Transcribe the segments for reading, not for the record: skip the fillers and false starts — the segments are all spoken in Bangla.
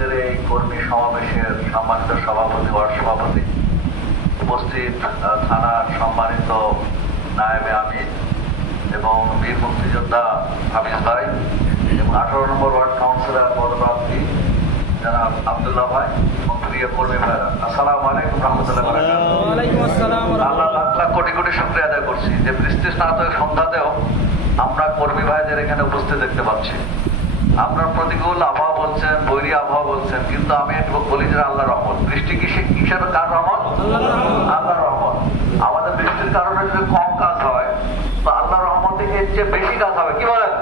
আজকের এই কর্মী সমাবেশের সম্মানিত সভাপতি ওয়ার্ড সভাপতি, উপস্থিত থানার সম্মানিত নায়েবে আমির এবং বীর মুক্তিযোদ্ধা হাফিজ ভাই এবং 18 নম্বর ওয়ার্ড কাউন্সিলর পদপ্রার্থী জনাব আব্দুল্লাহ ভাই এবং প্রিয় কর্মী ভাইরা, আসসালামু আলাইকুম রহমতুল্লাহ বারাকাতুহু। আল্লাহ লাখ লাখ কোটি কোটি শুকরিয়া আদায় করছি যে বৃষ্টি স্নাত সন্ধ্যাতেও আমরা কর্মী ভাইদের এখানে উপস্থিত দেখতে পাচ্ছি। আপনার প্রতিকূল আবহাওয়া বলছেন, বৈরী আবহাওয়া বলছেন, কিন্তু আমি বলি যে আল্লাহ রহমত। বৃষ্টি কিসের কার রহমত? আল্লাহ রহমত। আমাদের বৃষ্টির কারণে যদি কম কাজ হয় তো আল্লাহ রহমতে এর চেয়ে বেশি কাজ হবে, কি বলেন?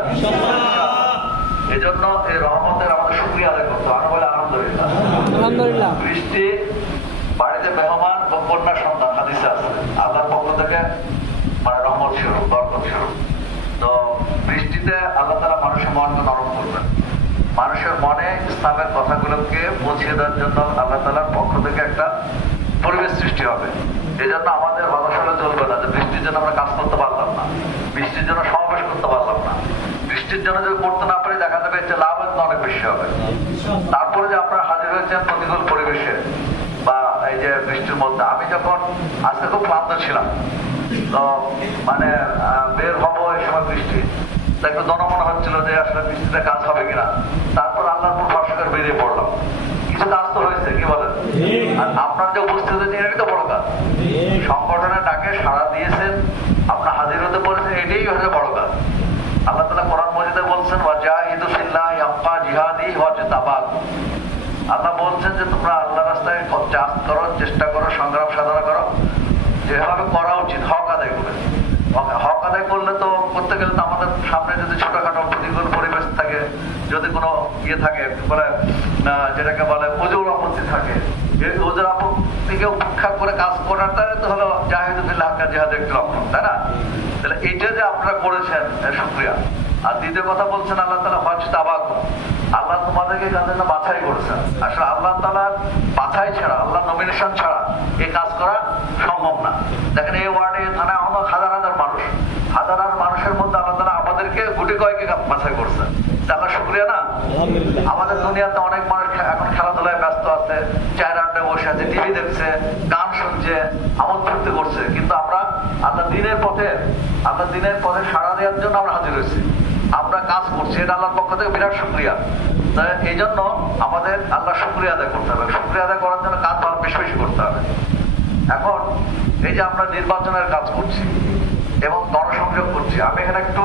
এই জন্য এই রহমতের আমাদের শুকরিয়া আদায় করতে হবে, বলে আলহামদুলিল্লাহ। বৃষ্টি বাড়িতে মেহমান ও কন্যা সন্তান হাদিসে আছে, আল্লাহর পক্ষ থেকে মানে রহমত স্বরূপ, বরকত স্বরূপ। তো বৃষ্টিতে আল্লাহ তাআলা মানুষের মনকে নরম করবেন, মানুষের মনে ইসলামের কথাগুলোকে পৌঁছে দেওয়ার জন্য আল্লাহ তাআলার পক্ষ থেকে একটা পরিবেশ সৃষ্টি হবে। এই জন্য আমাদের হতাশ হলে চলবে না যে বৃষ্টির জন্য আমরা কাজ করতে পারলাম না, বৃষ্টির জন্য সমাবেশ করতে পারলাম না। বৃষ্টির জন্য যদি করতে না পারি দেখা যাবে এতে লাভ অনেক বেশি হবে। তারপরে যে আপনারা হাজির হয়েছেন প্রতিকূল পরিবেশে বা এই যে বৃষ্টির মধ্যে, আমি যখন আজকে খুব ক্লান্ত ছিলাম, তো মানে বের হবো এই সময় বৃষ্টি, একটু দনমনে হচ্ছিল যে আসলে বৃষ্টিতে কাজ হবে কিনা। তারপর আল্লাহর উপর ভরসা করে বেরিয়ে পড়লাম, কিছু কাজ তো হয়েছে, কি বলেন? আর আপনার যে উপস্থিতি এটাই তো বড় কাজ। সংগঠনের ডাকে সাড়া দিয়েছেন, আপনার হাজির হতে বলেছেন, এটাই হচ্ছে বড় কাজ। আল্লাহ তাআলা কোরআন মাজিদে বলছেন ওয়াজাহিদু ফিল্লাহি হাক্কা জিহাদি ওয়াজতাবাকু। আল্লাহ বলছেন যে তোমরা আল্লাহর রাস্তায় কাজ করো, চেষ্টা করো, সংগ্রাম সাধনা করো, যেভাবে করা উচিত, হক আদায় করে। হক আদায় করলে তো করতে গেলে তো আমাদের সামনে যদি ছোটখাটো প্রতিকূল পরিবেশ থাকে, যদি কোনো ইয়ে থাকে বলে যেটাকে বলে ওজোর আপত্তি থাকে, এই ওজোর আপত্তিকে উপেক্ষা করে কাজ করাটাই তো হলো জাহিদু ফিল্লাহি হাক্কা জিহাদের একটি লক্ষণ, তাই না? তাহলে এইটা যে আপনারা করেছেন শুকরিয়া। আর দ্বিতীয় কথা বলছেন আল্লাহ তাআলা ওয়াজতাবাকু, আল্লাহ তোমাদেরকে কাজের জন্য বাছাই করেছেন। আসলে আল্লাহ তাআলার বাছাই ছাড়া, আল্লাহ নমিনেশন ছাড়া এই কাজ করা সম্ভব না। দেখেন এই ওয়ার্ডে থানায় অনেক হাজার হাজার মানুষ, হাজার হাজার মানুষের মধ্যে আল্লাহ তাআলা আমাদেরকে গুটি কয়েকে বাছাই করছেন। আল্লাহ শুকরিয়া না? আমাদের দুনিয়াতে অনেক মানুষ এখন খেলাধুলায় ব্যস্ত আছে, চায়ের আড্ডায় বসে আছে, টিভি দেখছে, গান শুনছে, আমোদ ফুর্তি করছে, কিন্তু আমরা আল্লাহ দিনের পথে সাড়া দেওয়ার জন্য আমরা হাজির হয়েছি, আমরা কাজ করছি, এটা আল্লাহর পক্ষ থেকে বিরাট শুকরিয়া। তাই এই জন্য আমাদের আল্লাহ শুকরিয়া আদায় করতে হবে। শুকরিয়া আদায় করার জন্য কাজ ভালো বেশি বেশি করতে হবে। এখন এই যে আমরা নির্বাচনের কাজ করছি এবং গণসংযোগ করছি, আমি এখানে একটু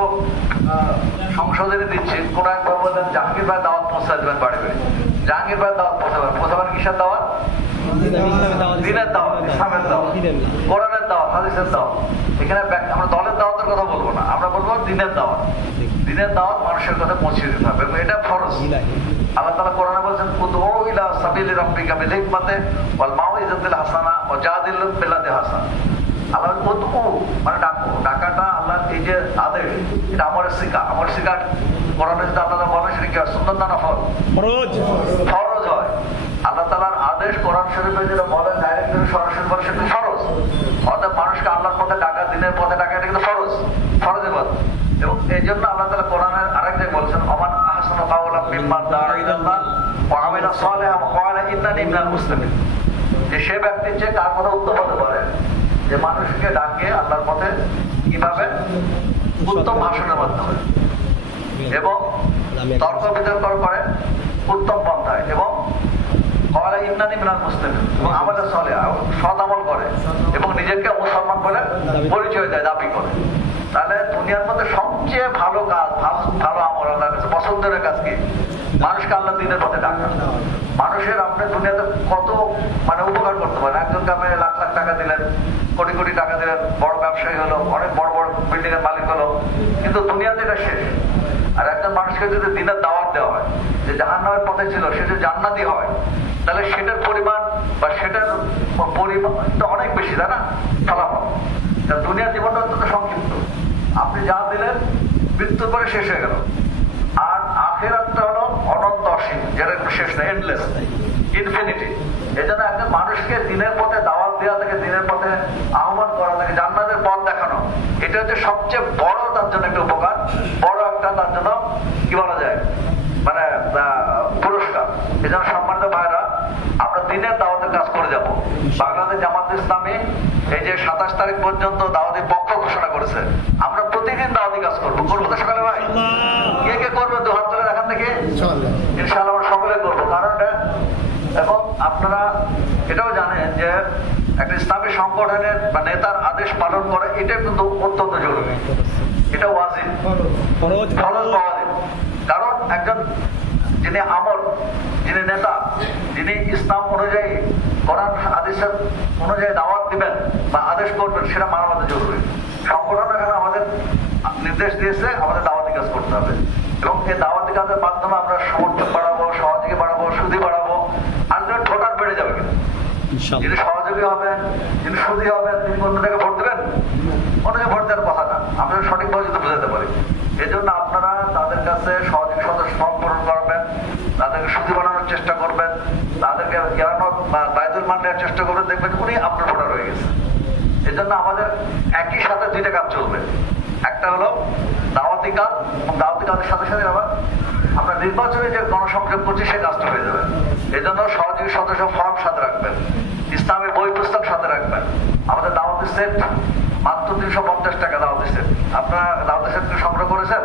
সংশোধনী দিচ্ছি। কোন একবার বললেন জাহাঙ্গীর ভাই দাওয়াত পৌঁছায় দেবেন বাড়ি বাড়ি। জাহাঙ্গীর ভাই দাওয়াত পৌঁছাবেন কিসের দাওয়াত? দিনের দাওয়াত, ইসলামের দাওয়াত, কোরআনের দাওয়াত, হাদিসের দাওয়াত। এখানে আমরা দলের দাওয়াতের কথা বলবো না, আমরা বলবো দিনের দাওয়াত। দিনের দাওয়াত মানুষের কথা পৌঁছে দিতে হবে, এটা ফরজ। আল্লাহ তাআলা কোরআনে বলেছেন উদউ ইলা সাবিলি রাব্বিকা বিল হিকমাতি ওয়াল মাউইজাতিল হাসানা ওয়া জাদিলহুম বিল্লাতি হাসান। আল্লাহ উদউ মানে ডাকো, ডাকাটা আল্লাহ এই যে আদেশ, এটা আমার শিকা কোরআনে যেটা আল্লাহ বলে সেটা কি সুন্নাত না নফল? ফরজ হয়। আল্লাহ তাআলার আদেশ কোরআন শরীফে যেটা বলেন ডাইরেক্ট সরাসরি বলে সেটা ফরজ। অর্থাৎ মানুষকে আল্লাহর পথে ডাকা, দিনের পথে ডাকা, এটা কিন্তু ফরজ ইবাদত। এবং এই জন্য আল্লাহ তাআলা কোরআনের আরেক জায়গায় বলছেন ওমান আহসানু কাওলাম মিম্মান দাআ ইলাল্লাহ ওয়া আমিলা সালিহান ওয়া ক্বালা ইন্নানী মিনাল মুসলিমিন। যে সে ব্যক্তির চেয়ে কার কথা উত্তম হতে পারে যে মানুষকে ডাকে আল্লাহর পথে কিভাবে? উত্তম ভাষণের মাধ্যমে এবং তর্ক বিতর্ক করে উত্তম পন্থায় এবং ক্বালা ইন্নানী মিনাল মুসলিমিন এবং আমালে সালিহা, সৎ আমল করে এবং নিজেকে মুসলমান বলে পরিচয় দেয়, দাবি করে। তাহলে দুনিয়ার মধ্যে সবচেয়ে ভালো কাজ, ভালো আমল, আল্লাহর কাছে পছন্দের কাজ কি? মানুষকে আল্লাহ দিনের পথে ডাকা। মানুষের আপনি দুনিয়াতে কত মানে উপকার করতে পারেন। একজনকে আপনি লাখ লাখ টাকা দিলেন, কোটি কোটি টাকা দিলেন, বড় ব্যবসায়ী হলো, অনেক বড় বড় বিল্ডিং এর মালিক হলো, কিন্তু দুনিয়াতে এটা শেষ। আর একজন মানুষকে যদি দিনের দাওয়াত দেওয়া হয় যে জাহান্নামের পথে ছিল সে যদি জান্নাতি হয়, তাহলে সেটার পরিমাণ বা সেটার পরিমাণটা অনেক বেশি, তাই না? ফলাফল। দুনিয়ার জীবনটা অত্যন্ত সংক্ষিপ্ত, আপনি যা দিলেন মৃত্যুর পরে শেষ হয়ে গেল। আর আখিরাতটা হলো অনন্ত অসীম, যেটা শেষ নেই, এন্ডলেস, ইনফিনিটি। এজন্য একজন মানুষকে দিনের পথে দাওয়াত দেওয়া থেকে, দিনের পথে আহ্বান করা থেকে, জান্নাতের পথ দেখানো, এটা হচ্ছে সবচেয়ে বড় তার জন্য একটা উপকার, বড় একটা তার জন্য কি বলা যায় মানে পুরস্কার। এই জন্য সম্মানিত ভাইরা, আমরা দিনের দাওয়াতের কাজ করে যাব। বাংলাদেশ জামাত ইসলামী এই যে 27 তারিখ পর্যন্ত দাওয়াতি পক্ষ ঘোষণা করেছে, আমরা প্রতিদিন দাওয়াতি কাজ করবো। করবো তো সকালে ভাই? কে কে করবে দু হাত তুলে দেখান দেখি। ইনশাআল্লাহ আমরা সকলে করবো। কারণ এবং আপনারা এটাও জানেন যে একটা ইসলামী সংগঠনের বা নেতার আদেশ পালন করা এটা কিন্তু অত্যন্ত জরুরি, এটা ওয়াজিব, ফরজ ওয়াজিব। কারণ একজন যিনি আমল, যিনি নেতা, যিনি ইসলাম অনুযায়ী কোরআন হাদিসের অনুযায়ী দাওয়াত দিবেন বা আদেশ করবেন, সেটা মানা আমাদের জরুরি। সংগঠন এখানে আমাদের নির্দেশ দিয়েছে আমাদের দাওয়াতি কাজ করতে হবে, এবং এই দাওয়াতি কাজের মাধ্যমে আমরা সমর্থক বাড়াবো, সহযোগী বাড়াবো, সুদী বাড়াবো। আর ঠোঁটার বেড়ে যাবে কিন্তু যিনি সহযোগী হবেন, যিনি সুদী হবেন, তিনি অন্যটাকে ভোট দেবেন, অন্যকে ভোট দেওয়ার কথা না। আমরা সঠিকভাবে যদি বুঝাতে পারি, এই জন্য আপনারা তাদের কাছে সহযোগী সদস্য ফর্ম পূরণ করবেন, তাদেরকে সুদী বানানোর চেষ্টা করবেন, তাদেরকে জ্ঞানোর বা বাইতুল মাল নেওয়ার চেষ্টা করবেন, দেখবেন উনি আপনার ভোটার হয়ে গেছে। এই জন্য আমাদের একই সাথে দুইটা কাজ চলবে। একটা হলো দাওয়াতি কাজ, দাওয়াতি কাজের সাথে সাথে আবার আমরা নির্বাচনে যে গণসংযোগ করছি সে কাজটা হয়ে যাবে। এই জন্য সহযোগী সদস্য ফর্ম সাথে রাখবেন, ইসলামের বই পুস্তক সাথে রাখবেন। আমাদের দাওয়াতি সেট মাত্র 350 টাকা দাওয়াতি সেট। আপনারা দাওয়াতি সেট সংগ্রহ করেছেন?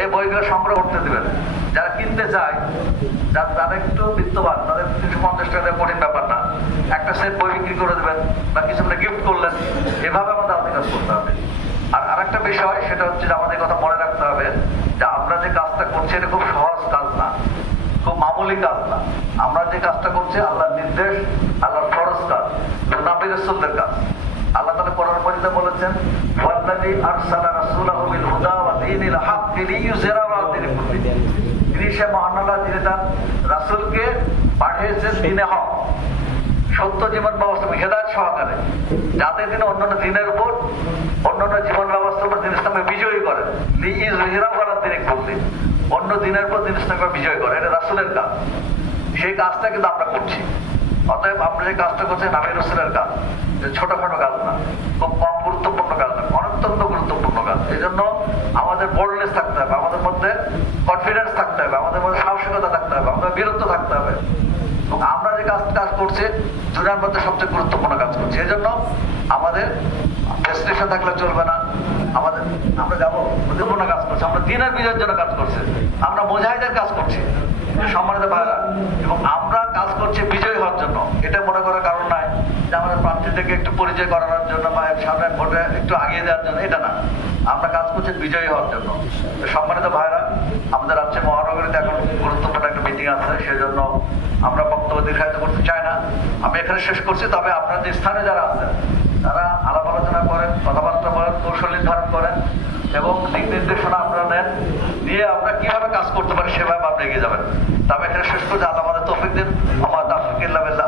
এই বইগুলো সংগ্রহ করতে দিবেন। যারা কিনতে চায়, যারা একটু বিত্তবান, তাদের 350 টাকা কঠিন ব্যাপার না। একটা সেট বই বিক্রি করে দেবেন বা কিছু গিফট করলেন, এভাবে আমাদের দাওয়াতি কাজ করতে হবে। আর আরেকটা বিষয়, সেটা হচ্ছে যে আমাদের কথা মনে রাখতে হবে যে আমরা যে কাজটা করছি এটা খুব সহজ কাজ না, খুব মামুলি কাজ না। আমরা যে কাজটা করছি আল্লাহর নির্দেশ, আল্লাহর ফরজ কাজ, নবী রাসূলদের কাজ। আল্লাহ তাআলা কোরআন মাজিদে বলেছেন, ওয়াল্লাযী আরসালা রাসূলাহু বিল হুদা ওয়া দীনিল হাক্কি লিইয়ুযহিরাহু আলা দীনি কুল্লিহি। তিনি সে মহান আল্লাহ, যিনি তার রাসূলকে পাঠিয়েছেন দ্বীনে হক, সত্য জীবন ব্যবস্থা, হেদায়েত সহকারে, যাতে তিনি অন্যান্য দিনের উপর, অন্যান্য জীবন ব্যবস্থার উপর দিন ইসলামকে বিজয়ী করেন। লিইয়ুযহিরাহু আলা দীনি কুল্লিহি, অন্য দিনের উপর দিন ইসলামকে বিজয় করে, এটা রাসূলের কাজ। সেই কাজটা কিন্তু আমরা করছি। অতএব আমরা যে কাজটা করছি নবী রাসূলের কাজ, ছোটখাটো কাজ না, খুব কম গুরুত্বপূর্ণ কাজ না, অত্যন্ত গুরুত্বপূর্ণ কাজ। এই জন্য আমাদের বোল্ডনেস থাকতে হবে, আমাদের মধ্যে কনফিডেন্স থাকতে হবে, আমাদের মধ্যে সাহসিকতা থাকতে হবে, আমাদের বীরত্ব থাকতে হবে। এবং আমরা যে কাজ করছি দুনিয়ার মধ্যে সবচেয়ে গুরুত্বপূর্ণ কাজ করছি। এই জন্য আমাদের ডেস্টিনেশন থাকলে চলবে না। আমরা যাবো গুরুত্বপূর্ণ কাজ করছি, আমরা দিনের বিজয়ের জন্য কাজ করছি, আমরা মুজাহিদের কাজ করছি সম্মানিত ভাইরা, এবং আমরা কাজ করছি বিজয়ী হওয়ার জন্য। এটা মনে করার কারণ নাই যে আমাদের প্রার্থীদেরকে একটু পরিচয় করানোর জন্য বা সামনে ভোটে একটু আগিয়ে দেওয়ার জন্য, এটা না। আমরা কাজ করছি বিজয়ী হওয়ার জন্য। সম্মানিত ভাইরা, আমাদের রাজশাহী মহানগরীতে এখন গুরুত্বপূর্ণ একটা মিটিং আছে, সেজন্য আমরা বক্তব্য দীর্ঘায়িত করতে চাই না। আমি এখানে শেষ করছি। তবে আপনার যে স্থানে যারা আছেন, তারা আলাপ আলোচনা করেন, কথাবার্তা বলেন, কৌশল নির্ধারণ করেন এবং দিক নির্দেশনা আপনারা নেন, নিয়ে আমরা কিভাবে কাজ করতে পারি সেভাবে আপনি এগিয়ে যাবেন। তবে এখানে শেষ করছি। আল্লাহ আমাদের তৌফিক দিন। আমার তাওফিক ইল্লা বিল্লাহ।